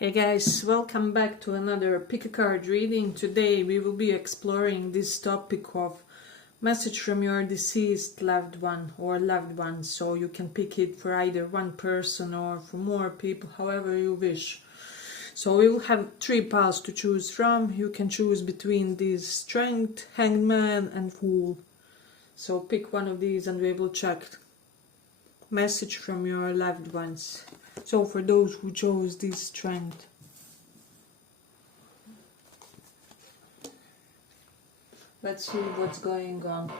Hey guys, welcome back to another pick a card reading. Today we will be exploring this topic of message from your deceased loved one or loved ones. So you can pick it for either one person or for more people, however you wish. So we will have 3 piles to choose from. You can choose between these Strength, Hangman and Fool. So pick one of these and we will check message from your loved ones. So for those who chose this Strength, let's see what's going on.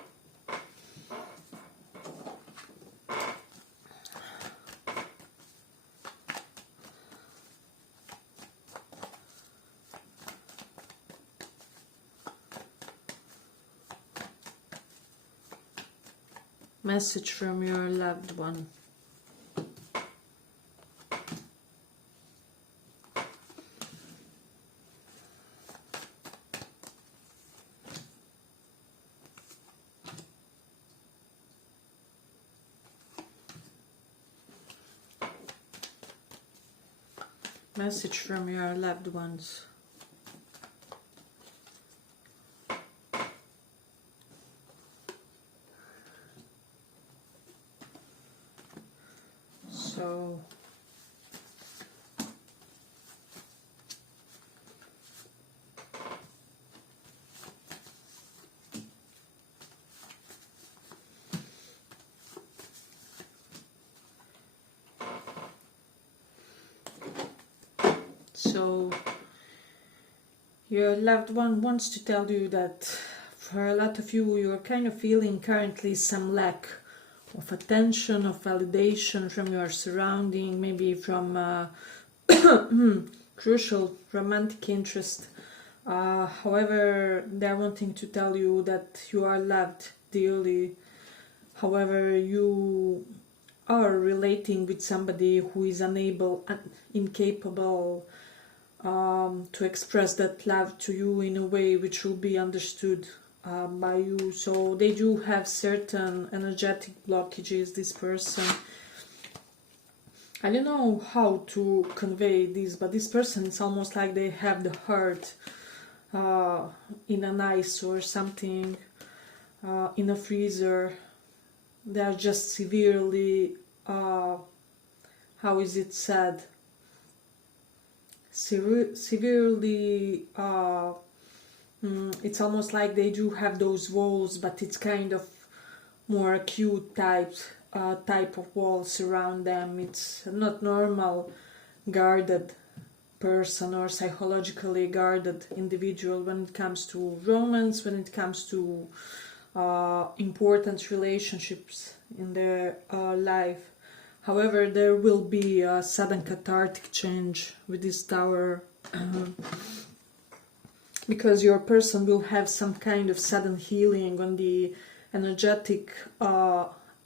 Message from your loved one. Message from your loved ones. So your loved one wants to tell you that for a lot of you, you're kind of feeling currently some lack of attention, of validation from your surrounding, maybe from crucial romantic interest. However, they're wanting to tell you that you are loved dearly. However, you are relating with somebody who is unable and incapable to express that love to you in a way which will be understood by you. So they do have certain energetic blockages, this person. I don't know how to convey this, but this person, it's almost like they have the heart in an ice or something, in a freezer. They are just severely, how is it said? Severely, it's almost like they do have those walls, but it's kind of more acute type of walls around them. It's not normal guarded person or psychologically guarded individual when it comes to romance, when it comes to important relationships in their life. However, there will be a sudden cathartic change with this Tower, because your person will have some kind of sudden healing on the energetic,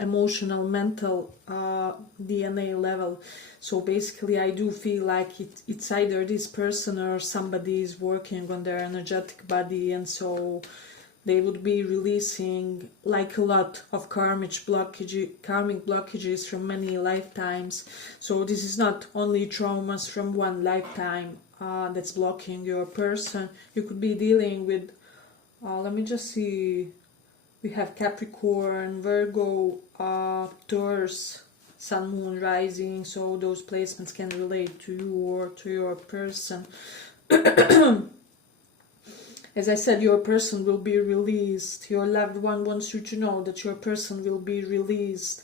emotional, mental DNA level. So basically I do feel like it's either this person or somebody is working on their energetic body, and so they would be releasing like a lot of karmic blockages from many lifetimes. So this is not only traumas from one lifetime that's blocking your person. You could be dealing with, let me just see, we have Capricorn, Virgo, Taurus, Sun, Moon, Rising, so those placements can relate to you or to your person. As I said, your person will be released. Your loved one wants you to know that your person will be released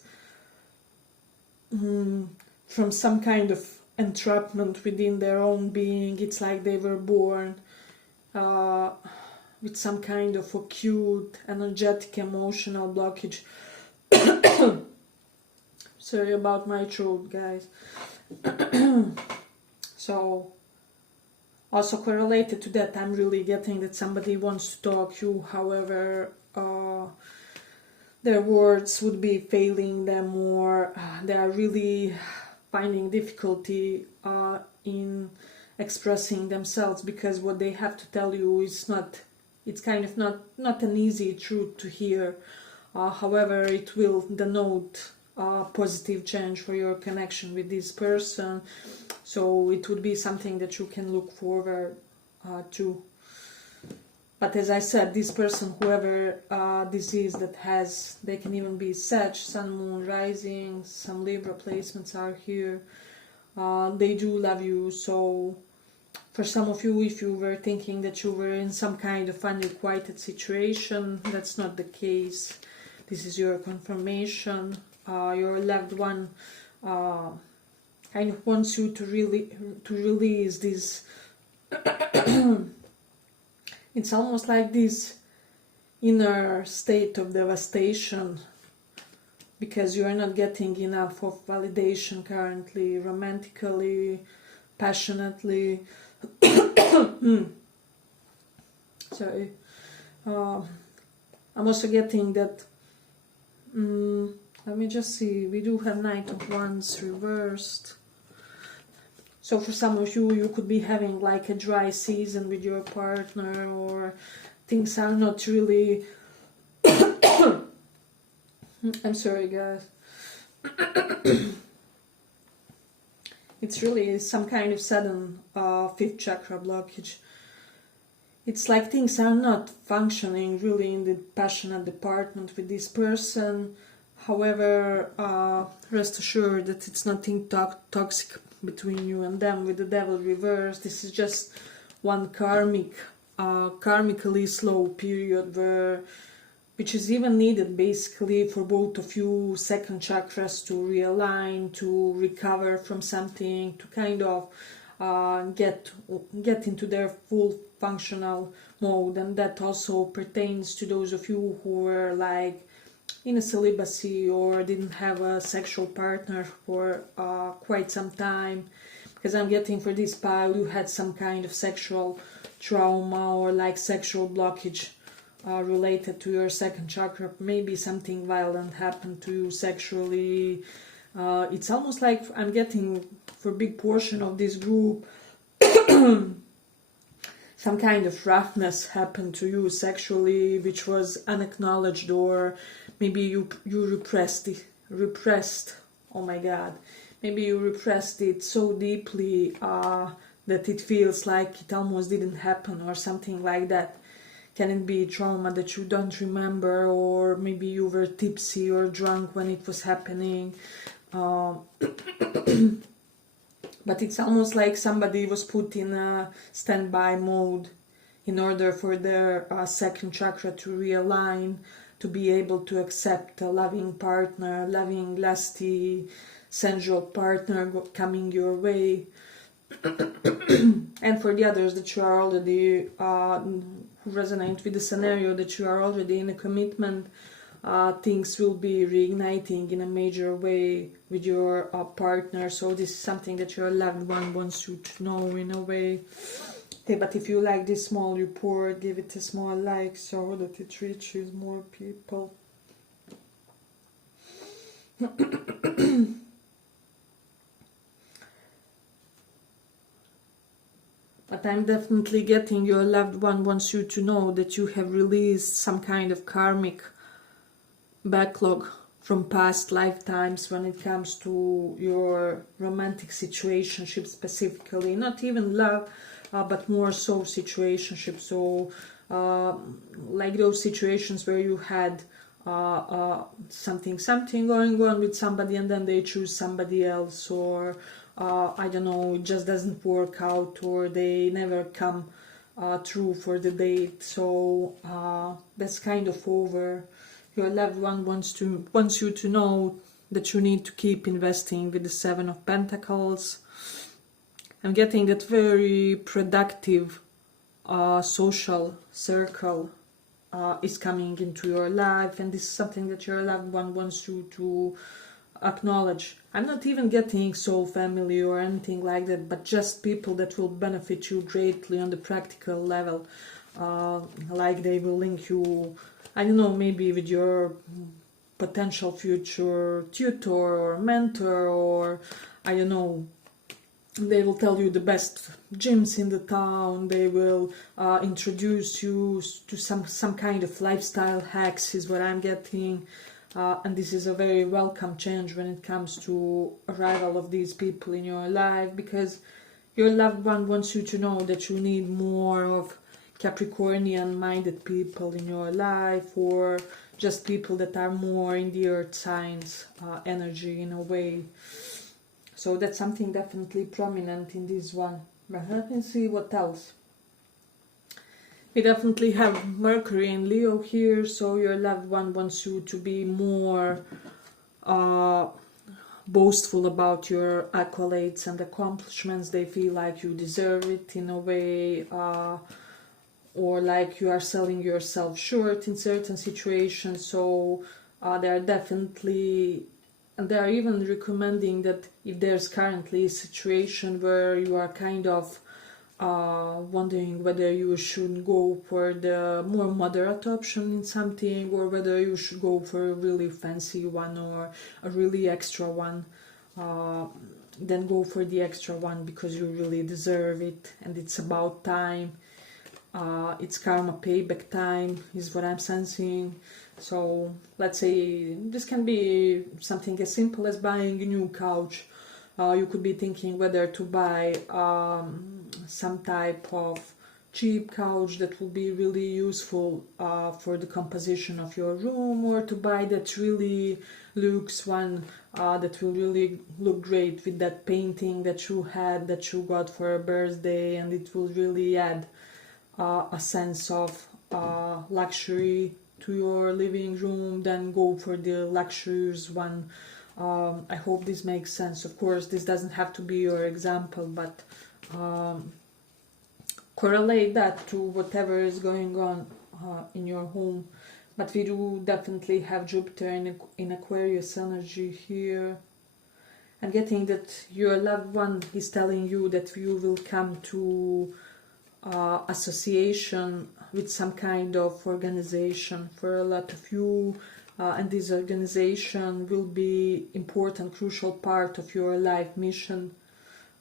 from some kind of entrapment within their own being. It's like they were born with some kind of acute, energetic, emotional blockage. Sorry about my throat, guys. So, also correlated to that, I'm really getting that somebody wants to talk to you. However, their words would be failing them, or they are really finding difficulty in expressing themselves, because what they have to tell you is not, it's kind of not an easy truth to hear. However, it will denote positive change for your connection with this person. So it would be something that you can look forward to. But as I said, this person, whoever disease that has, they can even be Sag, Sun, Moon, Rising, some Libra placements are here. They do love you. So for some of you, if you were thinking that you were in some kind of unrequited situation, that's not the case. This is your confirmation. Your loved one kind of wants you to release this. It's almost like this inner state of devastation because you are not getting enough of validation currently, romantically, passionately. Sorry. I'm also getting that. Let me just see. We do have Knight of Wands reversed. So for some of you, you could be having like a dry season with your partner, or things are not really... I'm sorry, guys. It's really some kind of sudden fifth chakra blockage. It's like things are not functioning really in the passionate department with this person. However, rest assured that it's nothing toxic between you and them. With the Devil reversed, this is just one karmically slow period which is even needed basically for both of you second chakras to realign, to recover from something, to kind of get into their full functional mode. And that also pertains to those of you who were like in a celibacy or didn't have a sexual partner for quite some time, because I'm getting for this pile you had some kind of sexual trauma or like sexual blockage related to your second chakra. Maybe something violent happened to you sexually. It's almost like I'm getting for a big portion of this group some kind of roughness happened to you sexually, which was unacknowledged, or maybe you repressed. Oh my God, maybe you repressed it so deeply that it feels like it almost didn't happen, or something like that. Can it be trauma that you don't remember, or maybe you were tipsy or drunk when it was happening? But it's almost like somebody was put in a standby mode in order for their second chakra to realign, to be able to accept a loving partner, loving, lusty, sensual partner coming your way. And for the others that you are already, who resonate with the scenario, that you are already in a commitment, things will be reigniting in a major way with your partner. So this is something that your loved one wants you to know in a way. Okay, but if you like this small report, give it a small like so that it reaches more people. But I'm definitely getting your loved one wants you to know that you have released some kind of karmic backlog from past lifetimes when it comes to your romantic situationship specifically. Not even love, but more so situationship. So like those situations where you had something going on with somebody and then they choose somebody else, or I don't know, it just doesn't work out, or they never come through for the date. So that's kind of over. Your loved one wants you to know that you need to keep investing with the Seven of Pentacles. I'm getting that very productive social circle is coming into your life, and this is something that your loved one wants you to acknowledge. I'm not even getting soul family or anything like that, but just people that will benefit you greatly on the practical level. Like they will link you, I don't know, maybe with your potential future tutor or mentor, or I don't know, they will tell you the best gyms in the town, they will introduce you to some kind of lifestyle hacks is what I'm getting. and this is a very welcome change when it comes to arrival of these people in your life, because your loved one wants you to know that you need more of Capricornian minded people in your life, or just people that are more in the earth signs energy in a way. So that's something definitely prominent in this one. But let me see what else. We definitely have Mercury in Leo here, so your loved one wants you to be more boastful about your accolades and accomplishments. They feel like you deserve it in a way, or like you are selling yourself short in certain situations. So they are definitely, and they are even recommending that if there's currently a situation where you are kind of wondering whether you should go for the more moderate option in something, or whether you should go for a really fancy one or a really extra one, then go for the extra one, because you really deserve it and it's about time. It's karma payback time is what I'm sensing. So let's say this can be something as simple as buying a new couch. You could be thinking whether to buy some type of cheap couch that will be really useful for the composition of your room, or to buy that really luxe one that will really look great with that painting that you had, that you got for a birthday, and it will really add a sense of luxury to your living room. Then go for the luxurious one. I hope this makes sense. Of course, this doesn't have to be your example, but correlate that to whatever is going on in your home. But we do definitely have Jupiter in Aquarius energy here. And getting that your loved one is telling you that you will come to association with some kind of organization for a lot of you, and this organization will be important, crucial part of your life mission.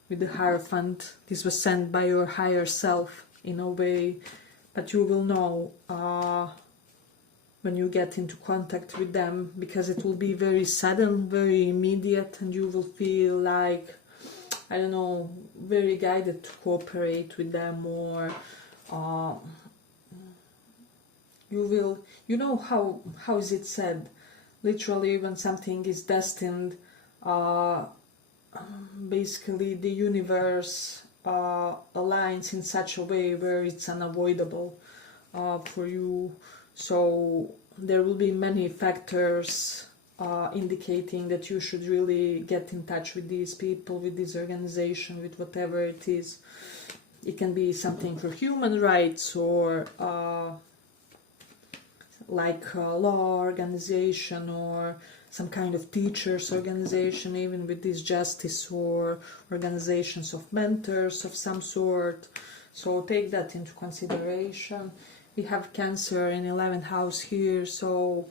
With the Hierophant, this was sent by your higher self in a way, but you will know when you get into contact with them, because it will be very sudden, very immediate, and you will feel like, I don't know, very guided to cooperate with them, or you know how is it said? Literally, when something is destined, basically the universe aligns in such a way where it's unavoidable for you. So there will be many factors indicating that you should really get in touch with these people, with this organization, with whatever it is. It can be something for human rights, or like a law organization, or some kind of teachers organization, even with this justice, or organizations of mentors of some sort. So take that into consideration. We have Cancer in 11th house here, so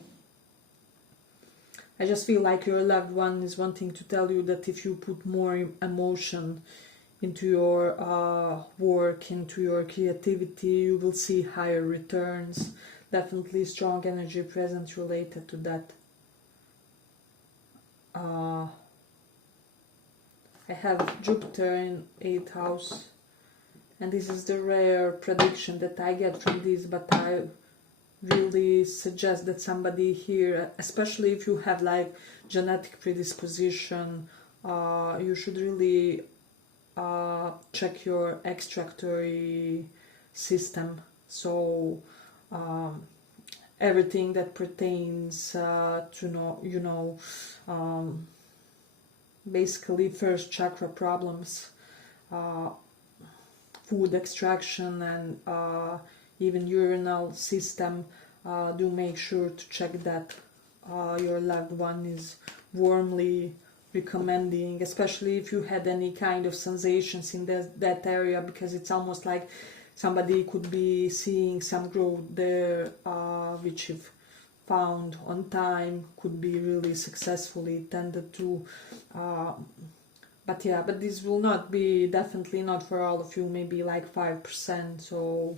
I just feel like your loved one is wanting to tell you that if you put more emotion into your work, into your creativity, you will see higher returns. Definitely strong energy present related to that. I have Jupiter in 8th house, and this is the rare prediction that I get from this, but I really suggest that somebody here, especially if you have like genetic predisposition, you should really check your extractory system. So everything that pertains to basically first chakra problems, food extraction, and even urinal system, do make sure to check that. Your loved one is warmly recommending, especially if you had any kind of sensations in that area, because it's almost like somebody could be seeing some growth there, which if found on time could be really successfully tended to. But this will not be, definitely not for all of you, maybe like 5%, so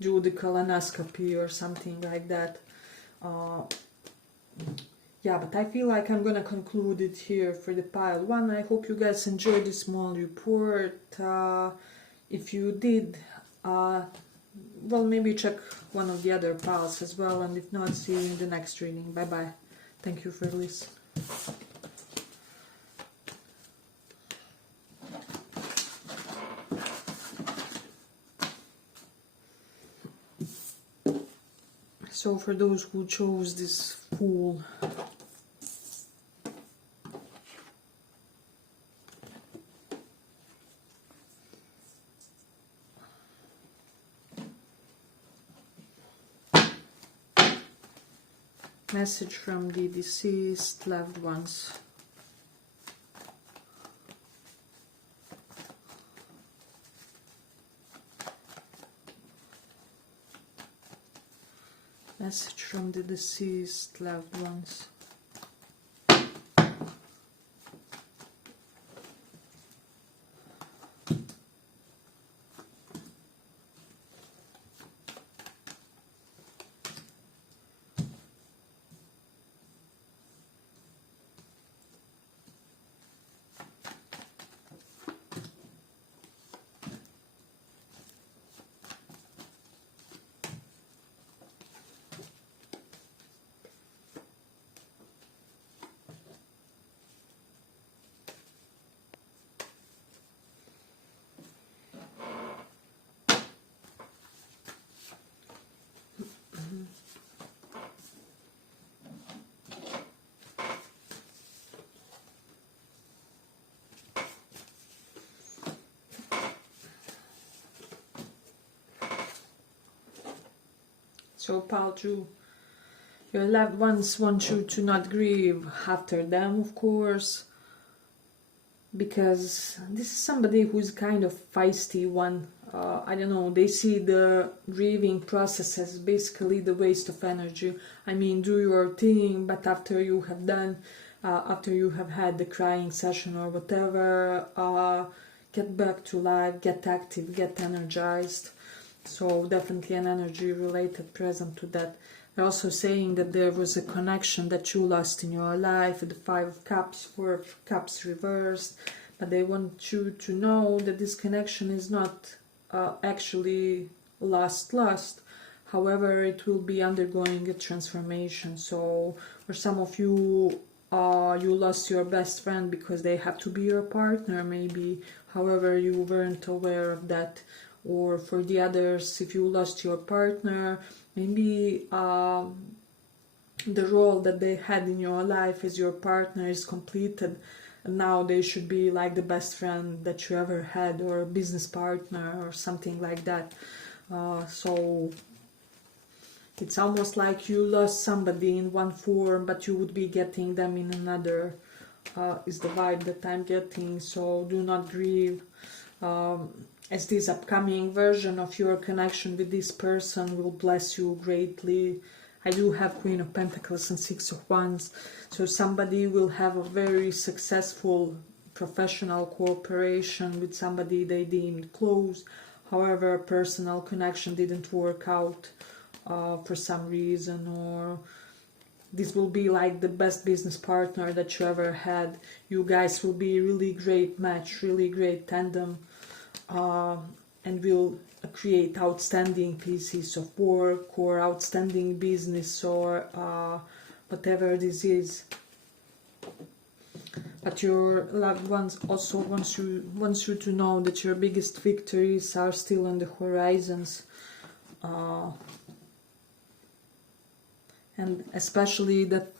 do the colonoscopy or something like that. yeah, but I feel like I'm gonna conclude it here for the pile 1. I hope you guys enjoyed this small report. If you did, well, maybe check one of the other piles as well, and if not, see you in the next reading. Bye bye. Thank you for listening. So for those who chose this Fool, message from the deceased loved ones. Message from the deceased loved ones. So pile 2, your loved ones want you to not grieve after them, of course, because this is somebody who's kind of feisty one. I don't know, they see the grieving process as basically the waste of energy. I mean, do your thing, but after you have done, after you have had the crying session or whatever, get back to life, get active, get energized. So definitely an energy related present to that. They're also saying that there was a connection that you lost in your life, the 5 of Cups, 4 of Cups reversed, but they want you to know that this connection is not actually lost. However, it will be undergoing a transformation. So for some of you, you lost your best friend because they have to be your partner maybe. However, you weren't aware of that. Or for the others, if you lost your partner, maybe the role that they had in your life as your partner is completed, and now they should be like the best friend that you ever had, or a business partner or something like that. So it's almost like you lost somebody in one form, but you would be getting them in another, is the vibe that I'm getting. So do not grieve. As this upcoming version of your connection with this person will bless you greatly. I do have Queen of Pentacles and 6 of Wands, so somebody will have a very successful professional cooperation with somebody they deemed close. However, personal connection didn't work out for some reason, or this will be like the best business partner that you ever had. You guys will be a really great match, really great tandem. And will create outstanding pieces of work or outstanding business or whatever this is. But your loved ones also wants you to know that your biggest victories are still on the horizons. And especially that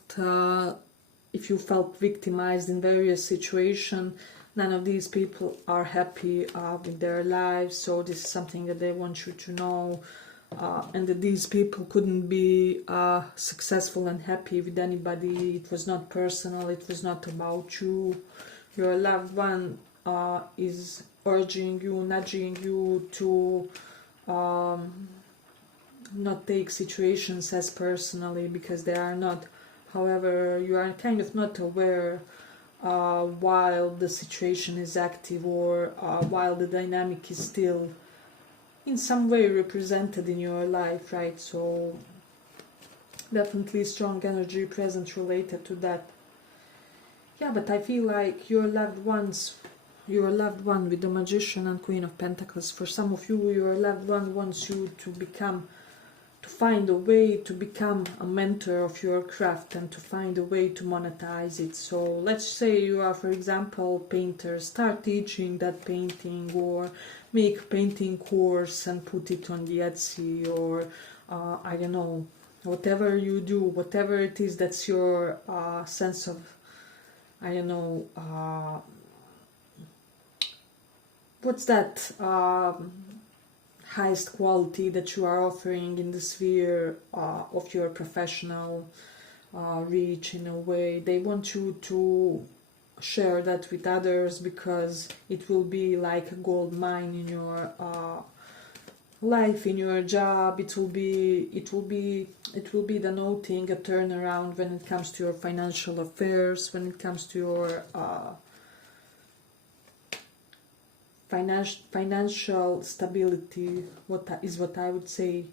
if you felt victimized in various situations, none of these people are happy with their lives, so this is something that they want you to know, and that these people couldn't be successful and happy with anybody. It was not personal, it was not about you. Your loved one is urging you, nudging you to not take situations as personally, because they are not. However, you are kind of not aware while the situation is active, or while the dynamic is still in some way represented in your life, right? So Definitely strong energy present related to that. Yeah, but I feel like your loved one with the Magician and Queen of Pentacles, for some of you, your loved one wants you to find a way to become a mentor of your craft and to find a way to monetize it. So let's say you are, for example, painter, start teaching that painting, or make a painting course and put it on the Etsy, or I don't know, whatever you do, whatever it is that's your sense of, I don't know, what's that highest quality that you are offering in the sphere of your professional reach. In a way, they want you to share that with others, because it will be like a gold mine in your life, in your job. It will be denoting a turnaround when it comes to your financial affairs, when it comes to your financial stability, what I would say.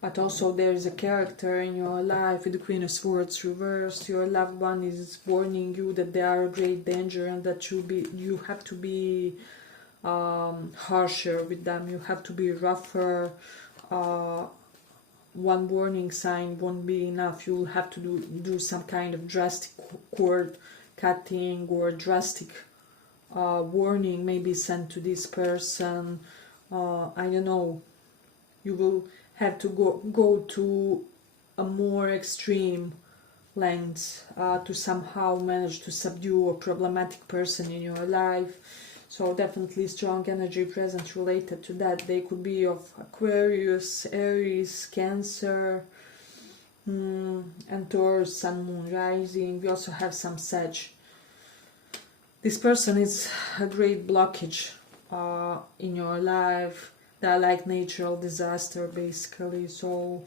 But also there is a character in your life with the Queen of Swords reversed. Your loved one is warning you that they are a great danger, and that you have to be harsher with them. You have to be rougher. One warning sign won't be enough. You'll have to do some kind of drastic cord cutting, or drastic warning maybe sent to this person. I don't know. You will have to go to a more extreme length to somehow manage to subdue a problematic person in your life. So definitely strong energy present related to that. They could be of Aquarius, Aries, Cancer, and Taurus, Sun, Moon, Rising. We also have some Sag. This person is a great blockage in your life. They're like natural disaster, basically. So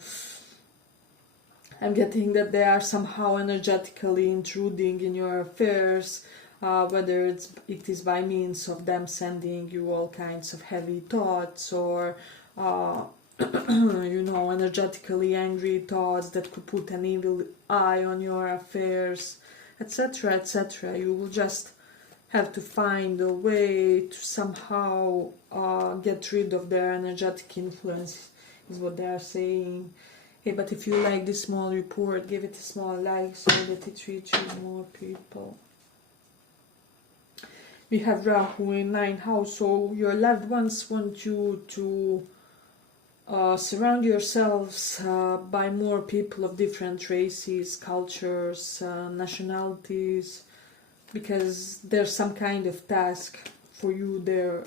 I'm getting that they are somehow energetically intruding in your affairs, whether it is by means of them sending you all kinds of heavy thoughts, or energetically angry thoughts that could put an evil eye on your affairs, etc., etc. You will just have to find a way to somehow get rid of their energetic influence, is what they are saying. Hey, but if you like this small report, give it a small like so that it reaches more people. We have Rahu in 9th house, so your loved ones want you to surround yourselves by more people of different races, cultures, nationalities, because there's some kind of task for you there.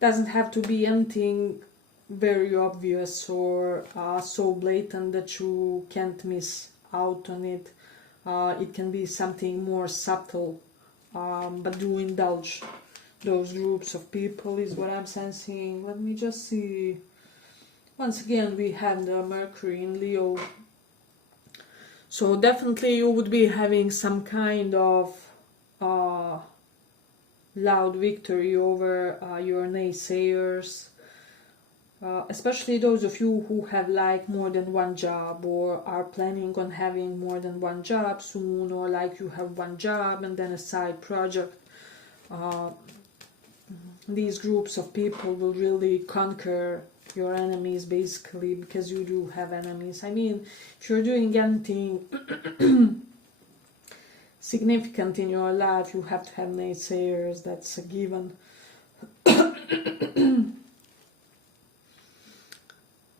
Doesn't have to be anything very obvious or so blatant that you can't miss out on it. It can be something more subtle, but do indulge those groups of people, is what I'm sensing. Let me just see. Once again, we have the Mercury in Leo. So definitely you would be having some kind of loud victory over your naysayers, especially those of you who have like more than one job, or are planning on having more than one job soon, or like you have one job and then a side project. These groups of people will really conquer your enemies, basically, because you do have enemies. I mean, if you're doing anything significant in your life, you have to have naysayers. That's a given.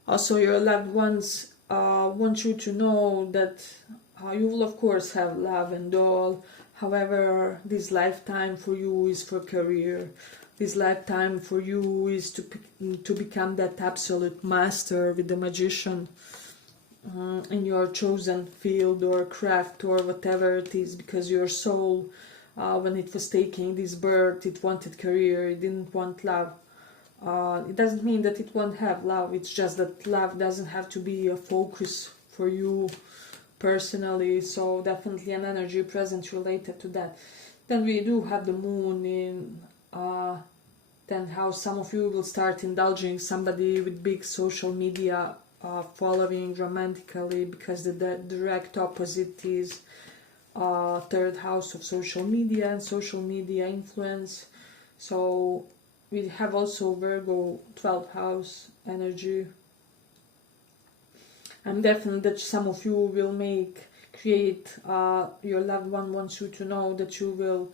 Also, your loved ones want you to know that you will of course have love and all. However, this lifetime for you is for career. This lifetime for you is to become that absolute master with the Magician in your chosen field or craft or whatever it is, because your soul, when it was taking this birth, it wanted career, it didn't want love. It doesn't mean that it won't have love, it's just that love doesn't have to be a focus for you personally. So definitely an energy present related to that. Then we do have the moon in 10th house. Some of you will start indulging somebody with big social media following romantically, because the direct opposite is third house of social media and social media influence. So we have also Virgo 12th house energy. I'm definitely that some of you will create, your loved one wants you to know that you will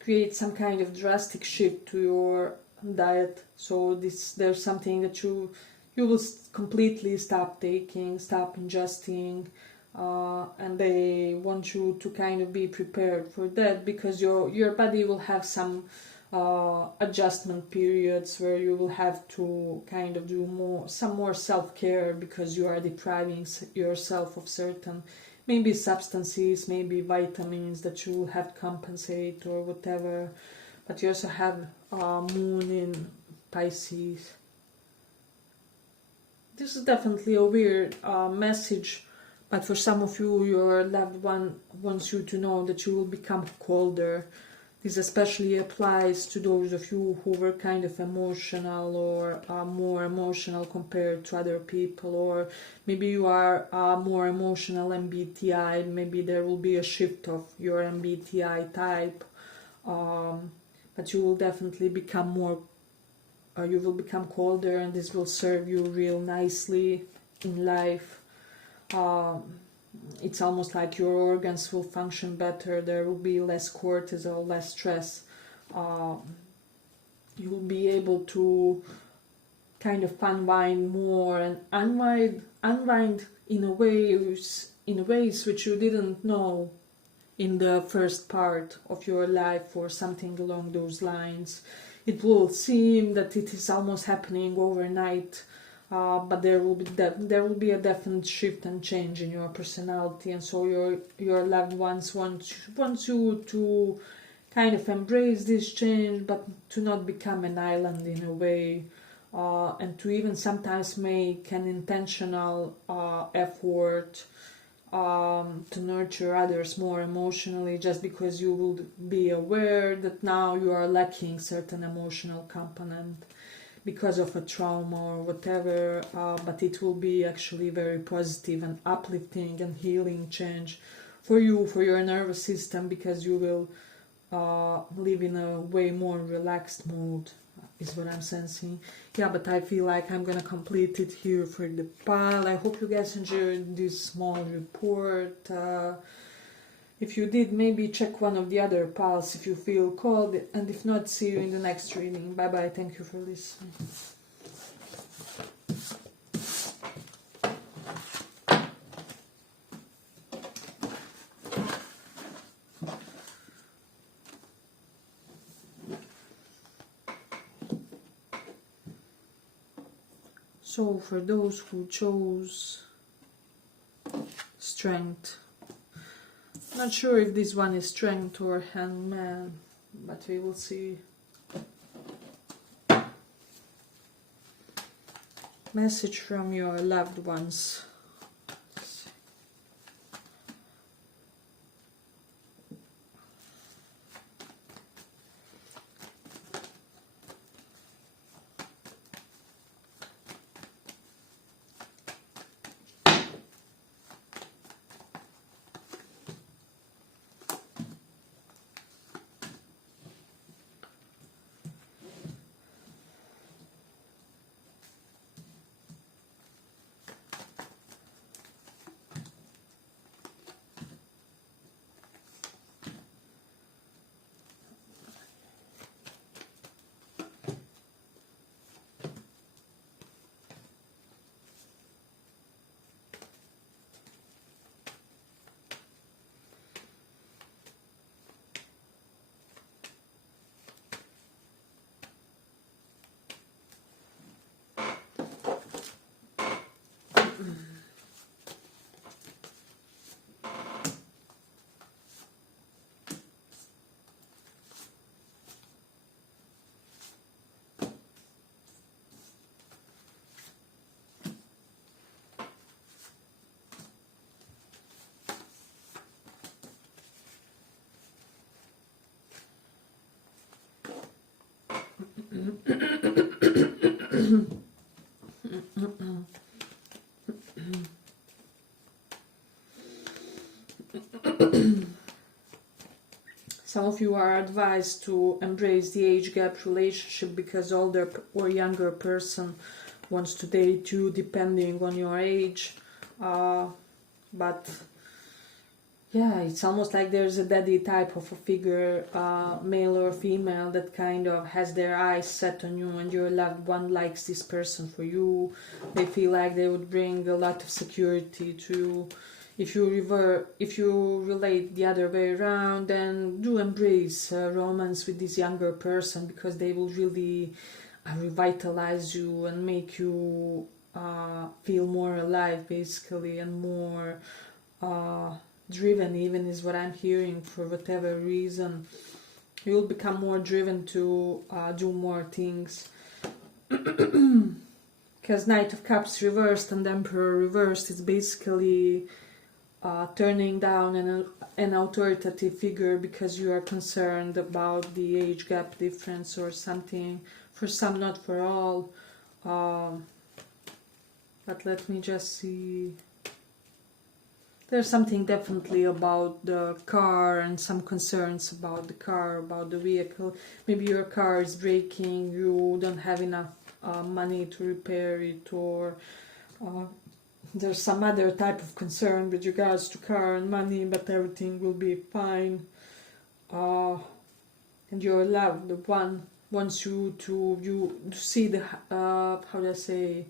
create some kind of drastic shift to your diet. So there's something that you will completely stop taking, stop ingesting, and they want you to kind of be prepared for that, because your body will have some adjustment periods where you will have to kind of do some more self-care, because you are depriving yourself of certain maybe substances, maybe vitamins that you will have to compensate or whatever. But you also have moon in Pisces. This is definitely a weird message, but for some of you, your loved one wants you to know that you will become colder. This especially applies to those of you who were kind of emotional or more emotional compared to other people, or maybe you are more emotional MBTI. Maybe there will be a shift of your MBTI type, but you will definitely become you will become colder, and this will serve you real nicely in life. It's almost like your organs will function better. There will be less cortisol, less stress. You will be able to kind of unwind more and unwind in ways which you didn't know in the first part of your life, or something along those lines. It will seem that it is almost happening overnight, but there will be a definite shift and change in your personality, and so your loved ones want you to kind of embrace this change, but to not become an island in a way, and to even sometimes make an intentional effort to nurture others more emotionally, just because you will be aware that now you are lacking certain emotional component because of a trauma or whatever, but it will be actually very positive and uplifting and healing change for you, for your nervous system, because you will live in a way more relaxed mode, is what I'm sensing. Yeah, but I feel like I'm gonna complete it here for the pile. I hope you guys enjoyed this small report. If you did, maybe check one of the other piles if you feel called, and if not, see you in the next reading. Bye bye, thank you for listening. So for those who chose strength, not sure if this one is strength or hangman, but we will see. Message from your loved ones. you are advised to embrace the age gap relationship because older or younger person wants to date you depending on your age. But yeah, it's almost like there's a daddy type of a figure, male or female, that kind of has their eyes set on you, and your loved one likes this person for you. They feel like they would bring a lot of security to you. If you relate the other way around, then do embrace romance with this younger person, because they will really revitalize you and make you feel more alive, basically, and more driven, even, is what I'm hearing. For whatever reason, you will become more driven to do more things. Because Knight of Cups reversed and Emperor reversed is basically turning down an authoritative figure because you are concerned about the age gap difference or something. For some, not for all. But let me just see. There's something definitely about the car and some concerns about the car, about the vehicle. Maybe your car is breaking, you don't have enough money to repair it, or there's some other type of concern with regards to car and money, but everything will be fine. And your loved one wants you to see the, how do I say,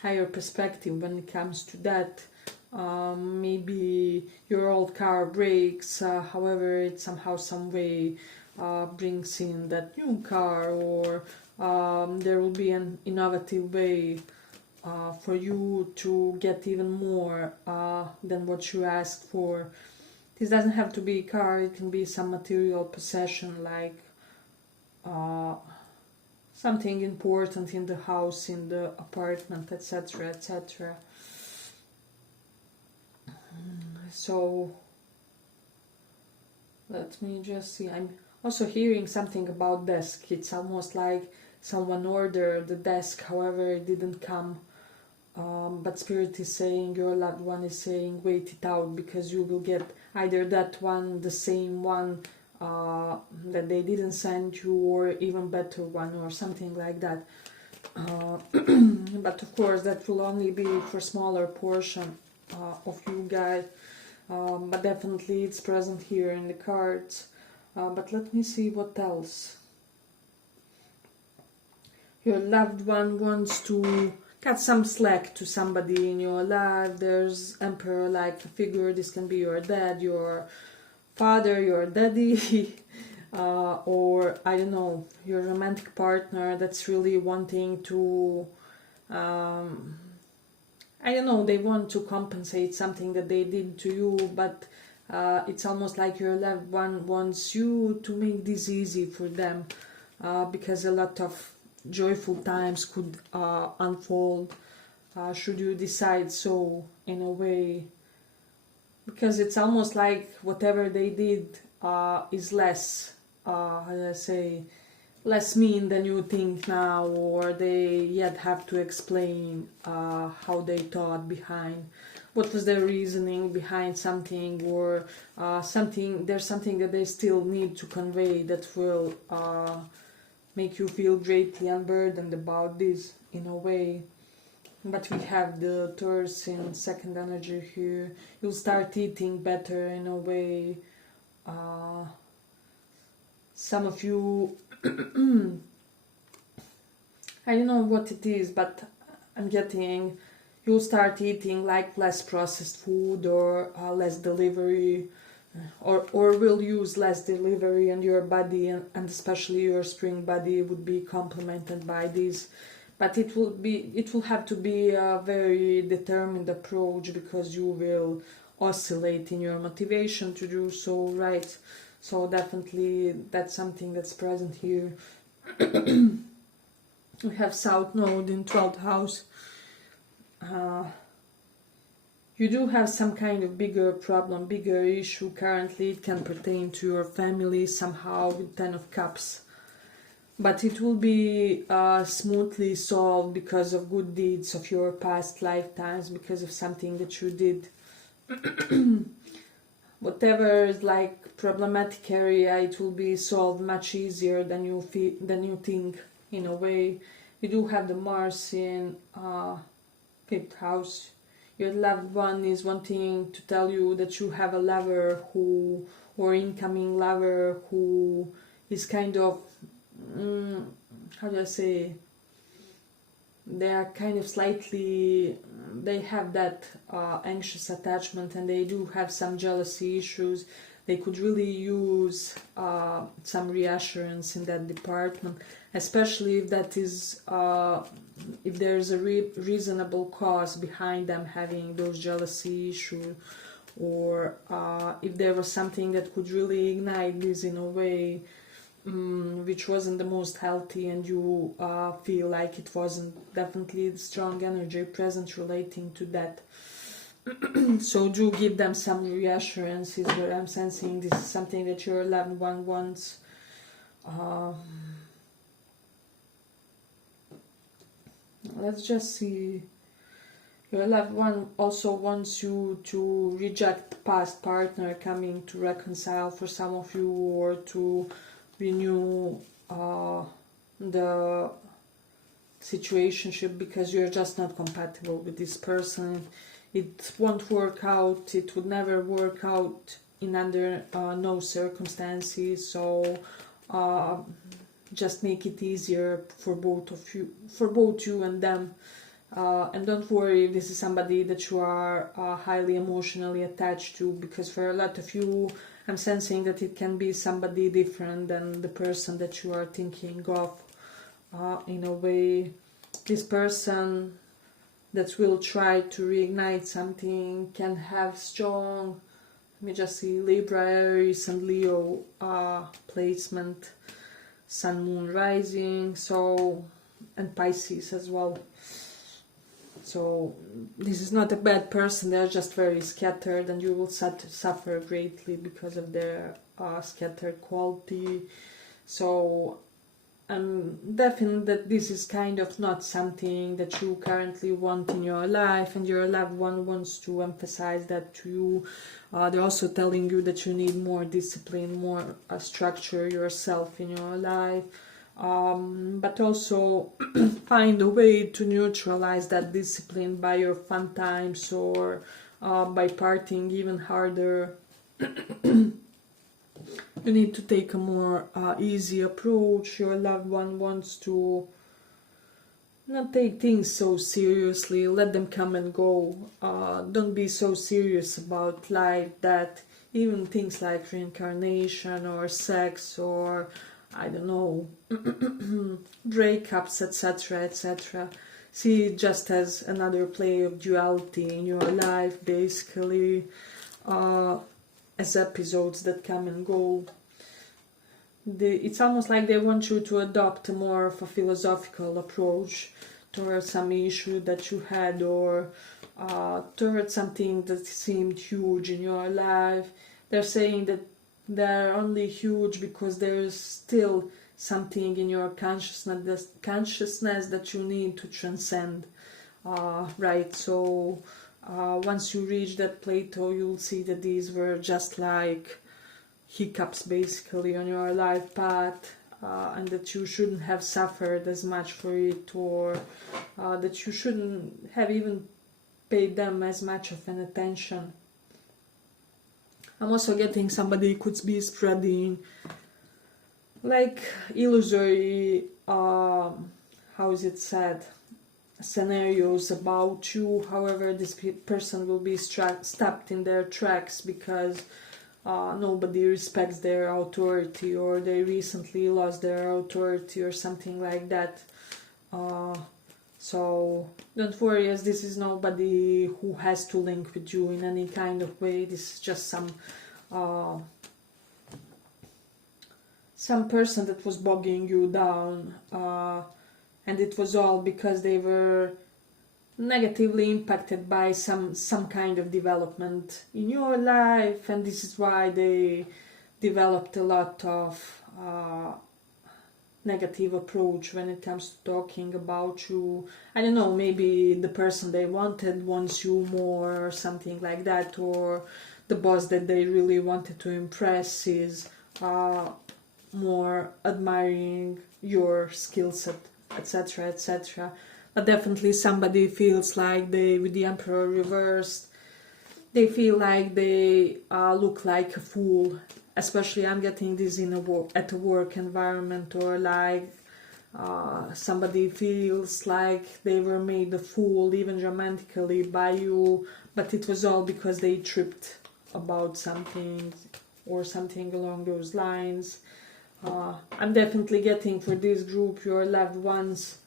higher perspective when it comes to that. Maybe your old car breaks, however it somehow, some way brings in that new car, or there will be an innovative way for you to get even more than what you asked for. This doesn't have to be a car, it can be some material possession, like something important in the house, in the apartment, etc., etc. So let me just see. I'm also hearing something about desk. It's almost like someone ordered the desk, however it didn't come. But Spirit is saying, your loved one is saying, wait it out, because you will get either that one, the same one that they didn't send you, or even better one, or something like that. But of course that will only be for smaller portion of you guys. But definitely it's present here in the cards. But let me see what else. Your loved one wants to cut some slack to somebody in your life. There's Emperor-like figure. This can be your dad, your father, your daddy, or I don't know, your romantic partner that's really wanting to I don't know, they want to compensate something that they did to you, but it's almost like your loved one wants you to make this easy for them, because a lot of joyful times could unfold should you decide so, in a way. Because it's almost like whatever they did is less, how do I say, less mean than you think now, or they yet have to explain how they thought behind, what was their reasoning behind something, or there's something that they still need to convey that will make you feel greatly unburdened about this, in a way. But we have the Taurus in second energy here. You'll start eating better, in a way. Some of you, I don't know what it is, but I'm getting, you'll start eating like less processed food, or less delivery, or will use less delivery, and your body, and especially your spring body, would be complemented by this. But it will have to be a very determined approach, because you will oscillate in your motivation to do so, right? So definitely that's something that's present here. We have South Node in 12th house. You do have some kind of bigger problem, bigger issue currently. It can pertain to your family somehow with 10 of Cups. But it will be smoothly solved because of good deeds of your past lifetimes, because of something that you did. whatever is like problematic area, it will be solved much easier than you think. In a way, you do have the Mars in fifth house. Your loved one is wanting to tell you that you have a lover who, or incoming lover who is kind of, how do I say, they are kind of slightly, they have that anxious attachment, and they do have some jealousy issues. They could really use some reassurance in that department, especially if that is if there's a reasonable cause behind them having those jealousy issues, or if there was something that could really ignite this in a way which wasn't the most healthy, and you feel like it wasn't definitely strong energy present relating to that. So do give them some reassurances where I'm sensing this is something that your loved one wants. Let's just see. Your loved one also wants you to reject past partner coming to reconcile for some of you, or to renew the situationship, because you're just not compatible with this person. It won't work out. It would never work out in under no circumstances. So just make it easier for both you and them. And don't worry if this is somebody that you are highly emotionally attached to, because for a lot of you, I'm sensing that it can be somebody different than the person that you are thinking of. In a way, this person that will try to reignite something can have strong, let me just see, Libra, Aries and Leo placement, Sun, Moon, Rising, so, and Pisces as well. So this is not a bad person, they're just very scattered, and you will suffer greatly because of their scattered quality. So I'm definite that this is kind of not something that you currently want in your life, and your loved one wants to emphasize that to you. They're also telling you that you need more discipline, more structure yourself in your life. But also find a way to neutralize that discipline by your fun times, or by partying even harder. You need to take a more easy approach. Your loved one wants to not take things so seriously. Let them come and go. Don't be so serious about life that even things like reincarnation or sex, or I don't know, breakups, etc., etc. See it just as another play of duality in your life, basically, as episodes that come and go. It's almost like they want you to adopt a more of a philosophical approach towards some issue that you had, or towards something that seemed huge in your life. They're saying that they're only huge because there's still something in your consciousness that you need to transcend, right? So once you reach that plateau, you'll see that these were just like hiccups basically on your life path, and that you shouldn't have suffered as much for it, or that you shouldn't have even paid them as much of an attention. I'm also getting somebody could be spreading like illusory, how is it said, scenarios about you. However, this person will be stopped in their tracks because nobody respects their authority, or they recently lost their authority or something like that. So don't worry, as this is nobody who has to link with you in any kind of way. This is just some person that was bogging you down, and it was all because they were negatively impacted by some kind of development in your life, and this is why they developed a lot of negative approach when it comes to talking about you. I don't know, maybe the person they wanted wants you more or something like that, or the boss that they really wanted to impress is more admiring your skill set, etc., etc. But definitely somebody feels like they, with the Emperor reversed, they feel like they look like a fool. Especially I'm getting this in at a work environment, or like somebody feels like they were made a fool, even romantically, by you, but it was all because they tripped about something or something along those lines. I'm definitely getting for this group, your loved ones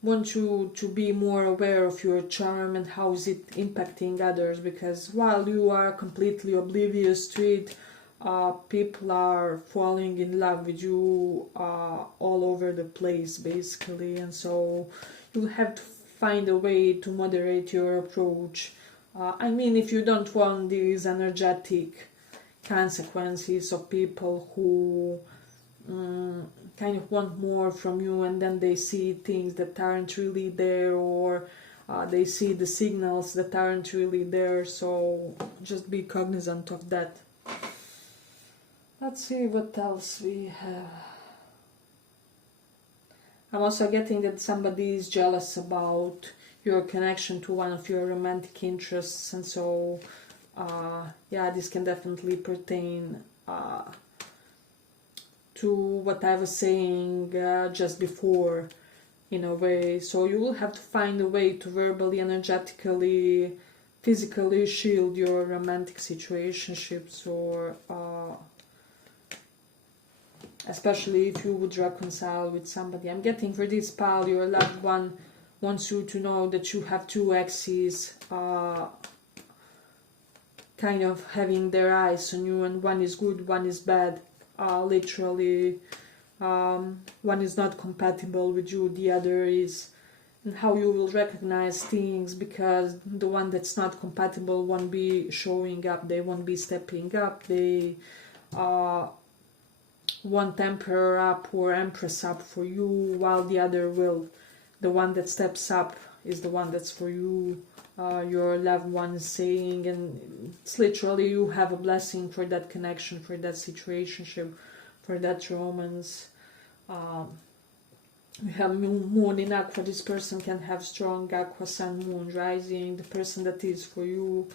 want you to be more aware of your charm and how is it impacting others, because while you are completely oblivious to it, people are falling in love with you all over the place basically, and so you'll have to find a way to moderate your approach. I mean, if you don't want these energetic consequences of people who kind of want more from you, and then they see things that aren't really there, or they see the signals that aren't really there, so just be cognizant of that. Let's see what else we have. I'm also getting that somebody is jealous about your connection to one of your romantic interests, and so yeah, this can definitely pertain to what I was saying just before, in a way. So you will have to find a way to verbally, energetically, physically shield your romantic situationships, or especially if you would reconcile with somebody. I'm getting for this pal, your loved one wants you to know that you have two exes kind of having their eyes on you, and one is good, one is bad. Literally, one is not compatible with you, the other is. And how you will recognize things, because the one that's not compatible won't be showing up, they won't be stepping up, they want Emperor up or Empress up for you, while the other will. The one that steps up is the one that's for you, your loved one is saying, and it's literally you have a blessing for that connection, for that situationship, for that romance. We have moon in Aqua. This person can have strong Aqua Sun Moon rising, the person that is for you.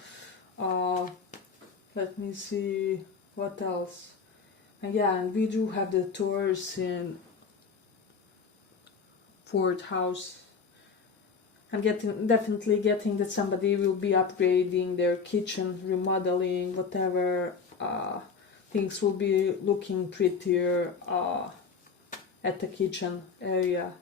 Let me see what else. And yeah, and we do have the Taurus in 4th house. I'm definitely getting that somebody will be upgrading their kitchen, remodeling, whatever. Things will be looking prettier at the kitchen area.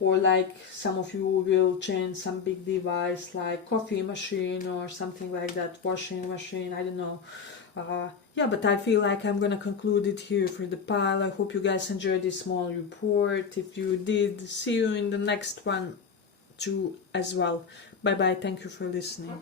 Or like some of you will change some big device like coffee machine or something like that, washing machine, I don't know. Yeah, but I feel like I'm gonna conclude it here for the pile. I hope you guys enjoyed this small report. If you did, see you in the next one too as well. Bye bye, thank you for listening.